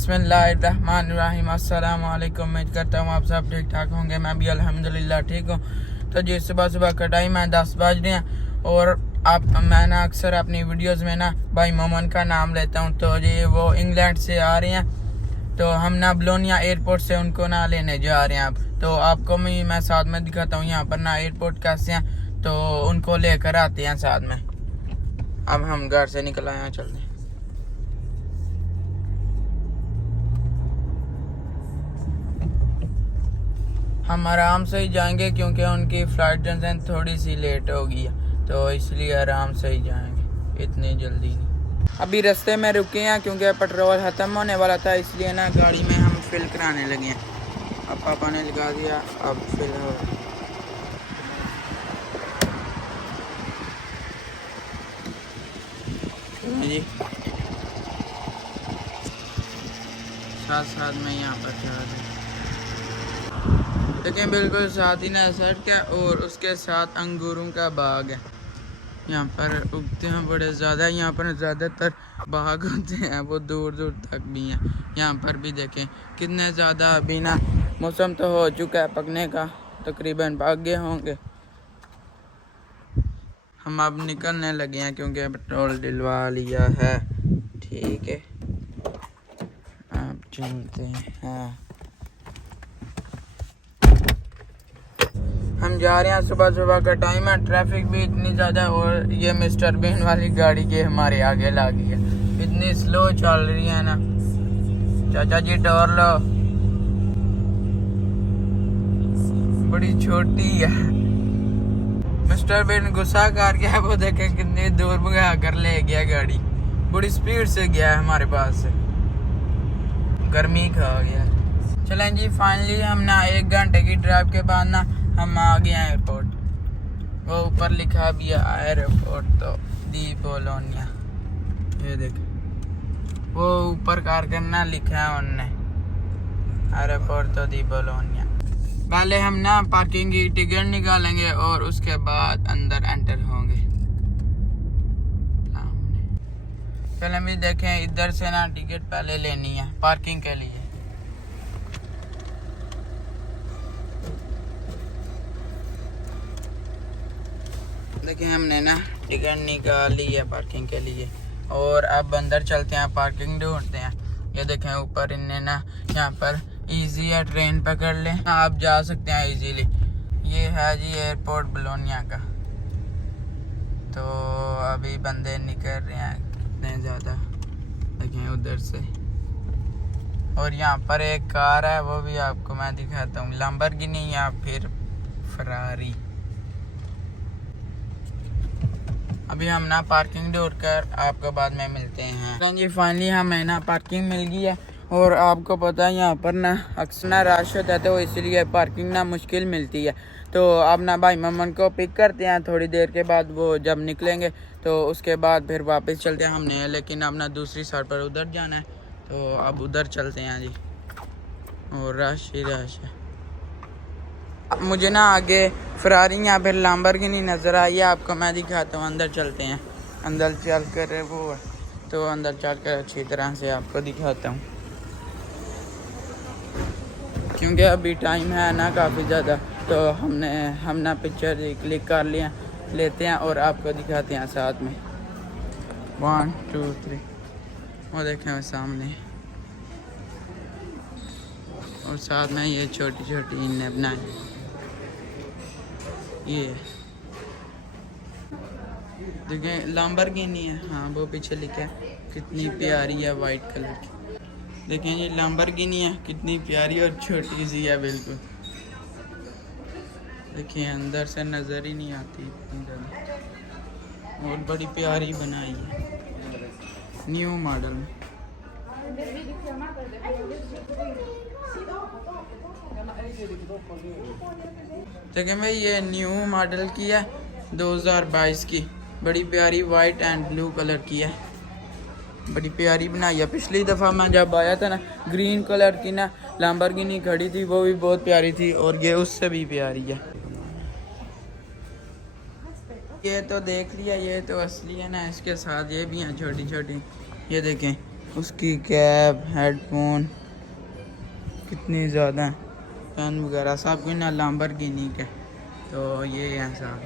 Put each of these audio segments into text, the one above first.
बिस्मिल्लाहिर्रहमानिर्रहीम। अस्सलाम वालेकुम। उम्मीद करता हूँ आप सब ठीक ठाक होंगे। मैं भी अल्हम्दुलिल्लाह ठीक हूँ। तो जी सुबह सुबह का टाइम है, 10 बज रहे हैं और मैं ना अक्सर अपनी वीडियोस में ना भाई मोमन का नाम लेता हूँ। तो जी वो इंग्लैंड से आ रहे हैं, तो हम ना बलोनिया एयरपोर्ट से उनको ना लेने जा रहे हैं। अब तो आपको मैं साथ में दिखाता हूँ यहाँ पर ना एयरपोर्ट कैसे हैं, तो उनको लेकर आते हैं साथ में। अब हम घर से निकल आए हैं, चलते हैं। हम आराम से ही जाएंगे क्योंकि उनकी फ्लाइट जो है थोड़ी सी लेट हो गई है, तो इसलिए आराम से ही जाएंगे, इतनी जल्दी नहीं। अभी रास्ते में रुके हैं क्योंकि पेट्रोल ख़त्म होने वाला था, इसलिए ना गाड़ी में हम फिल कराने लगे हैं। अब पापा ने लगा दिया, अब फिल हो जी। साथ साथ में यहाँ पर चला दें, लेकिन बिल्कुल साथ ही ना सड़क है और उसके साथ अंगूरों का बाग है। यहाँ पर उगते हैं बड़े ज़्यादा, यहाँ पर ज़्यादातर बाग होते हैं, वो दूर दूर तक भी हैं। यहाँ पर भी देखें कितने ज़्यादा। अभी ना मौसम तो हो चुका है पकने का, तकरीबन पक गए होंगे। हम अब निकलने लगे हैं क्योंकि पेट्रोल डलवा लिया है। ठीक है, अब चलते हैं। हम जा रहे हैं, सुबह सुबह का टाइम है, ट्रैफिक भी इतनी ज़्यादा और ये मिस्टर बीन वाली गाड़ी के हमारे आगे लगी है, इतनी स्लो चल रही है ना। चाचा जी टोर लो, बड़ी छोटी है। मिस्टर बीन गुस्सा कर गया, वो देखे कितनी दूर भगा कर ले गया गाड़ी, बड़ी स्पीड से गया है हमारे पास से, गर्मी खा गया। चलें जी, फाइनली हम ना 1 घंटे की ड्राइव के बाद ना हम आ गए हैं एयरपोर्ट। वो ऊपर लिखा भी है एयरपोर्ट तो दी बोलोनिया, ये देख वो ऊपर कार करना लिखा है उनने, एयरपोर्ट तो दी बोलोनिया। पहले हम ना पार्किंग की टिकट निकालेंगे और उसके बाद अंदर एंटर होंगे। चलें भी देखें, इधर से ना टिकट पहले लेनी है पार्किंग के लिए। देखिए हमने ना टिकट निकाल ली है पार्किंग के लिए और अब अंदर चलते हैं, पार्किंग ढूंढते हैं। ये देखें ऊपर इनने ना यहाँ पर इजी है, ट्रेन पकड़ लें आप जा सकते हैं इजीली। ये है जी एयरपोर्ट बलोनिया का। तो अभी बंदे निकल रहे हैं कितने ज़्यादा, देखें उधर से। और यहाँ पर एक कार है, वो भी आपको मैं दिखाता हूँ, लैम्बोर्गिनी या फिर फरारी। अभी हम ना पार्किंग ढूंढ कर आपको बाद में मिलते हैं। जी फाइनली हमें ना पार्किंग मिल गई है और आपको पता है यहाँ पर ना अक्सर ना रश होता है, तो इसलिए पार्किंग ना मुश्किल मिलती है। तो अब ना भाई मोमन को पिक करते हैं, थोड़ी देर के बाद वो जब निकलेंगे तो उसके बाद फिर वापस चलते हैं हमने, लेकिन अब ना दूसरी साइड पर उधर जाना है, तो अब उधर चलते हैं जी। और रश ही रश है। मुझे ना आगे फरारी या फिर लैम्बोर्गिनी नज़र आई है, आपको मैं दिखाता हूँ। अंदर चलते हैं, अंदर चल कर वो है, तो अंदर चल कर अच्छी तरह से आपको दिखाता हूँ, क्योंकि अभी टाइम है ना काफ़ी ज़्यादा। तो हम ना पिक्चर क्लिक कर लेते हैं और आपको दिखाते हैं साथ में। 1 2 3, वो देखें वो सामने, और साथ में ये छोटी छोटी इनने बनाई, ये देखें लैम्बोर्गिनी है। हाँ वो पीछे लिखा है, कितनी प्यारी है वाइट कलर की। देखें ये लैम्बोर्गिनी है, कितनी प्यारी और छोटी सी है बिल्कुल। देखिए अंदर से नज़र ही नहीं आती इतनी ज़्यादा, और बड़ी प्यारी बनाई है न्यू मॉडल में। देखें भाई ये न्यू मॉडल की है 2022 की, बड़ी प्यारी वाइट एंड ब्लू कलर की है, बड़ी प्यारी बनाई है। पिछली दफ़ा मैं जब आया था ना, ग्रीन कलर की ना लैम्बोर्गिनी खड़ी थी, वो भी बहुत प्यारी थी, और ये उससे भी प्यारी है। ये तो देख लिया, ये तो असली है ना, इसके साथ ये भी हैं छोटी छोटी, ये देखें उसकी कैप, हेडफोन कितनी ज़्यादा हैं, पेन वगैरह सब कुछ ना लैम्बोर्गिनी के। तो ये है सब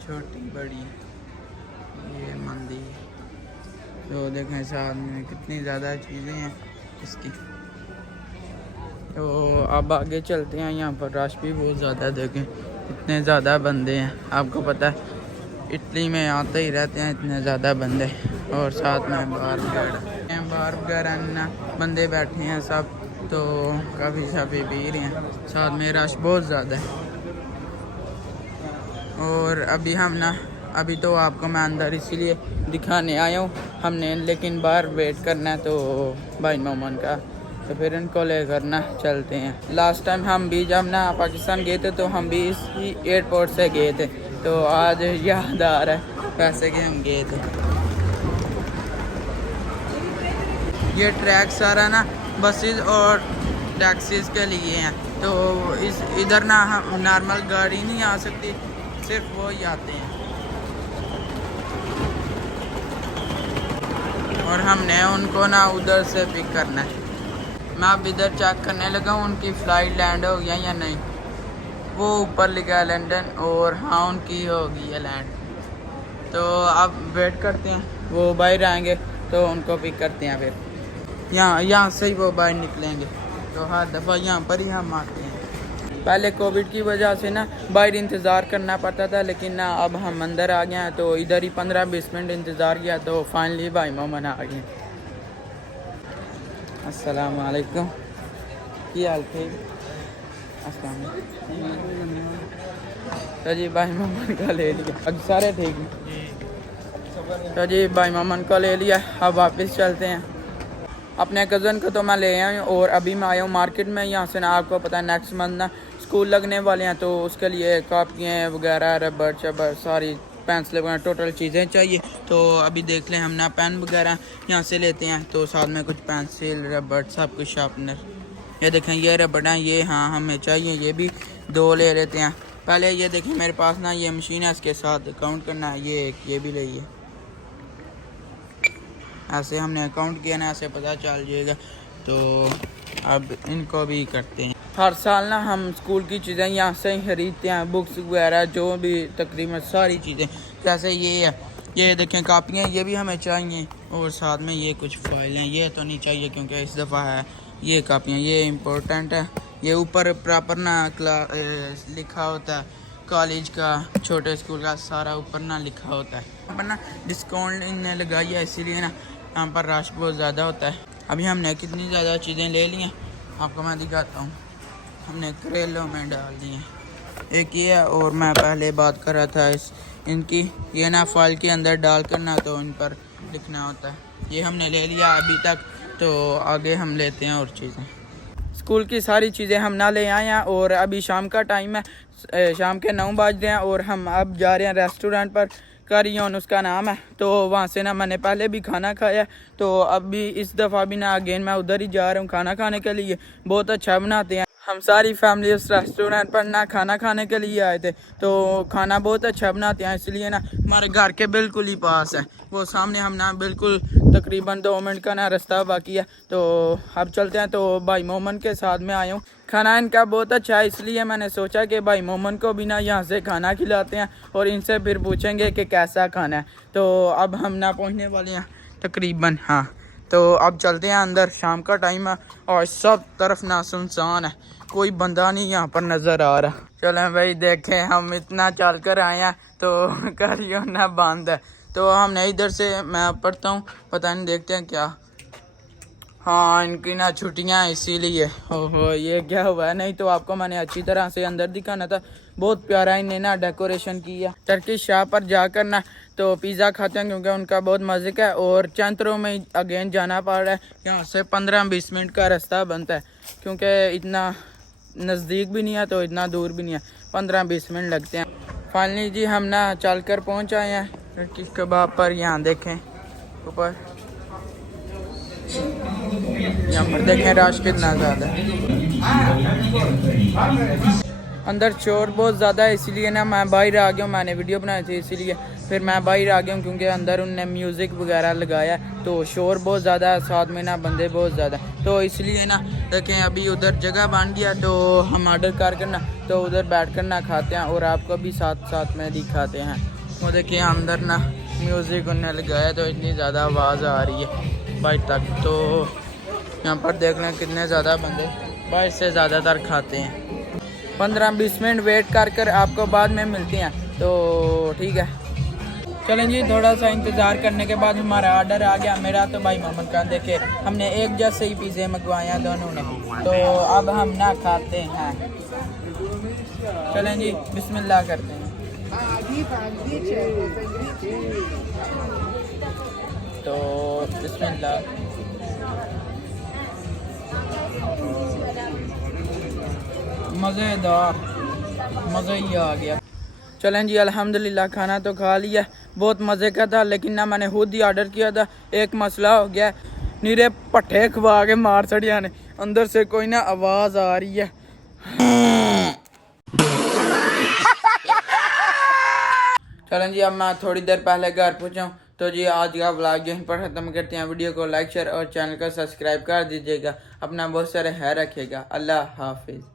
छोटी बड़ी ये मंदी। तो देखें साथ में कितनी ज़्यादा चीज़ें हैं इसकी। तो अब आगे चलते हैं, यहाँ पर रश भी बहुत ज़्यादा देखें इतने ज़्यादा बंदे हैं। आपको पता है इटली में आते ही रहते हैं इतने ज़्यादा बंदे, और साथ में बार वगैरह ना बंदे बैठे हैं सब, तो काफ़ी शाफी पी रहे हैं, साथ में रश बहुत ज़्यादा है। और अभी तो आपको मैं अंदर इसीलिए दिखाने आया हूँ हमने, लेकिन बाहर वेट करना है तो भाई मोमन का, तो फिर इनको ले करना चलते हैं। लास्ट टाइम हम भी जब ना पाकिस्तान गए थे तो हम भी इसी एयरपोर्ट से गए थे, तो आज याद आ रहा है पैसे के हम गए थे। ये ट्रैक सारा ना बसेस और टैक्सीज के लिए हैं, तो इधर ना हम नॉर्मल गाड़ी नहीं आ सकती, सिर्फ वो ही आते हैं। और हमने उनको ना उधर से पिक करना है। मैं अब इधर चेक करने लगा हूँ उनकी फ़्लाइट लैंड हो गया या नहीं। वो ऊपर लिखा है लंदन, और हाँ उनकी हो गई है लैंड। तो अब वेट करते हैं, वो बाहर आएंगे तो उनको पिक करते हैं। फिर यहाँ से ही वो बाहर निकलेंगे, तो हर दफ़ा यहाँ पर ही हम आते हैं। पहले कोविड की वजह से ना बाहर इंतज़ार करना पड़ता था, लेकिन ना अब हम अंदर आ गए हैं, तो इधर ही 15-20 मिनट इंतज़ार किया, तो फाइनली भाई मोमन आ गए। अस्सलाम वालेकुम, क्या हाल है? अस्सलाम तो जी भाई मोमन का ले लिया, अब सारे ठीक हैं। तो जी भाई मोमन को ले लिया, अब वापस चलते हैं। अपने कज़न को तो मैं ले आया हूँ, और अभी मैं आया हूँ मार्केट में। यहाँ से ना आपको पता है नेक्स्ट मंथ ना स्कूल लगने वाले हैं, तो उसके लिए कापियाँ वगैरह, रबड़ शबर, सारी पेंसिल वगैरह टोटल चीज़ें चाहिए। तो अभी देख लें, हम ना पेन वगैरह यहाँ से लेते हैं, तो साथ में कुछ पेंसिल, रबड़, सब कुछ, शार्पनर। ये देखें ये रबड़ हैं, ये हाँ हमें चाहिए, ये भी 2 ले लेते हैं। पहले ये देखें मेरे पास ना ये मशीन है, इसके साथ काउंट करना है, ये भी लइए। ऐसे हमने अकाउंट किया ना, ऐसे पता चल जाएगा। तो अब इनको भी करते हैं। हर साल ना हम स्कूल की चीज़ें यहाँ से ही खरीदते हैं, बुक्स वगैरह जो भी, तकरीबन सारी चीज़ें। जैसे ये है, ये देखें कापियाँ, ये भी हमें चाहिए, और साथ में ये कुछ फाइलें, ये तो नहीं चाहिए क्योंकि इस दफ़ा है। ये कापियाँ ये इम्पोर्टेंट है। ये ऊपर प्रॉपर ना लिखा होता है कॉलेज का, छोटे स्कूल का, सारा ऊपर ना लिखा होता है। यहाँ पर ना डिस्काउंट इन्हें लगाई है, इसीलिए ना यहाँ पर रश बहुत ज़्यादा होता है। अभी हमने कितनी ज़्यादा चीज़ें ले ली हैं आपको मैं दिखाता हूँ। हमने करेलों में डाल दी हैं, एक ये है, और मैं पहले बात कर रहा था इनकी, ये ना फाइल के अंदर डाल कर ना तो इन पर लिखना होता है। ये हमने ले लिया अभी तक, तो आगे हम लेते हैं और चीज़ें। स्कूल की सारी चीज़ें हम ना ले आए हैं, और अभी शाम का टाइम है, शाम के 9 बज रहे हैं, और हम अब जा रहे हैं रेस्टोरेंट पर, करियन उसका नाम है। तो वहाँ से ना मैंने पहले भी खाना खाया, तो अब भी इस दफ़ा भी ना अगेन मैं उधर ही जा रहा हूँ खाना खाने के लिए। बहुत अच्छा बनाते हैं। हम सारी फैमिली उस रेस्टोरेंट पर ना खाना खाने के लिए आए थे, तो खाना बहुत अच्छा बनाते हैं, इसलिए ना हमारे घर के बिल्कुल ही पास है वो सामने। हम ना बिल्कुल तकरीबन 2 मिनट का ना रास्ता बाकी है, तो अब चलते हैं। तो भाई मोमन के साथ में आया हूँ। खाना इनका बहुत अच्छा है, इसलिए मैंने सोचा कि भाई मोमन को भी ना यहाँ से खाना खिलाते हैं, और इनसे फिर पूछेंगे कि कैसा खाना है। तो अब हम ना पहुँचने वाले हैं तकरीबन, हाँ। तो अब चलते हैं अंदर, शाम का टाइम है और सब तरफ ना सुनसान है, कोई बंदा नहीं यहाँ पर नज़र आ रहा। चलें भाई देखें, हम इतना चल कर आए हैं तो करियो ना बंद है। तो हमने इधर से मैं पढ़ता हूँ, पता नहीं देखते हैं क्या। हाँ इनकी ना छुट्टियाँ इसीलिए। ओहो ये क्या हुआ है, नहीं तो आपको मैंने अच्छी तरह से अंदर दिखाना था। बहुत प्यारा इन्हें ना डेकोरेशन किया। टर्किश शॉप पर जाकर ना तो पिज़्ज़ा खाते हैं क्योंकि उनका बहुत मज़े का है, और चंद्रों में अगेन जाना पड़ रहा है। यहाँ से 15-20 मिनट का रास्ता बनता है, क्योंकि इतना नज़दीक भी नहीं है तो इतना दूर भी नहीं है, 15-20 मिनट लगते हैं। फाइनली जी हम ना चल कर पहुँच आए हैं टर्किश कबाब पर। यहाँ देखें ऊपर, यहाँ पर देखें रश कितना ज़्यादा है। अंदर शोर बहुत ज़्यादा है, इसीलिए ना मैं बाहर आ गया हूँ, मैंने वीडियो बनाई थी इसीलिए। फिर मैं बाहर आ गया हूँ क्योंकि अंदर उनने म्यूज़िक वगैरह लगाया तो शोर बहुत ज़्यादा है, साथ में ना बंदे बहुत ज़्यादा, तो इसलिए ना देखें अभी उधर जगह बन गया तो हम ऑर्डर कर ना तो उधर बैठ कर ना खाते हैं और आपको भी साथ साथ में दिखाते हैं। वो देखिए अंदर ना म्यूज़िक उन्होंने लगाया तो इतनी ज़्यादा आवाज़ आ रही है बाहर तक। तो यहाँ पर देख लें कितने ज़्यादा बंदे बाहर से ज़्यादातर खाते हैं। 15-20 मिनट वेट कर आपको बाद में मिलते हैं, तो ठीक है। चलें जी, थोड़ा सा इंतज़ार करने के बाद हमारा ऑर्डर आ गया। मेरा तो भाई मोहम्मद खान, देखे हमने एक जैसे ही पिज़्ज़े मंगवाए हैं दोनों ने, तो अब हम ना खाते हैं। चलें जी बिस्मिल्लाह करते हैं। तो बिस्मिल्लाह। मज़ेदार, मज़ा ही आ गया। चलें जी अल्हम्दुलिल्लाह खाना तो खा लिया, बहुत मज़े का था, लेकिन ना मैंने खुद ही ऑर्डर किया था। एक मसला हो गया, नीरे पट्टे खवा के मार चढ़िया ने, अंदर से कोई ना आवाज़ आ रही है। चलें जी अब मैं थोड़ी देर पहले घर पहुँचा हूँ, तो जी आज का व्लॉग यहीं पर ख़त्म करते हैं। वीडियो को लाइक शेयर और चैनल को सब्सक्राइब कर दीजिएगा। अपना बहुत सारा ख्याल रखिएगा। अल्लाह हाफिज़।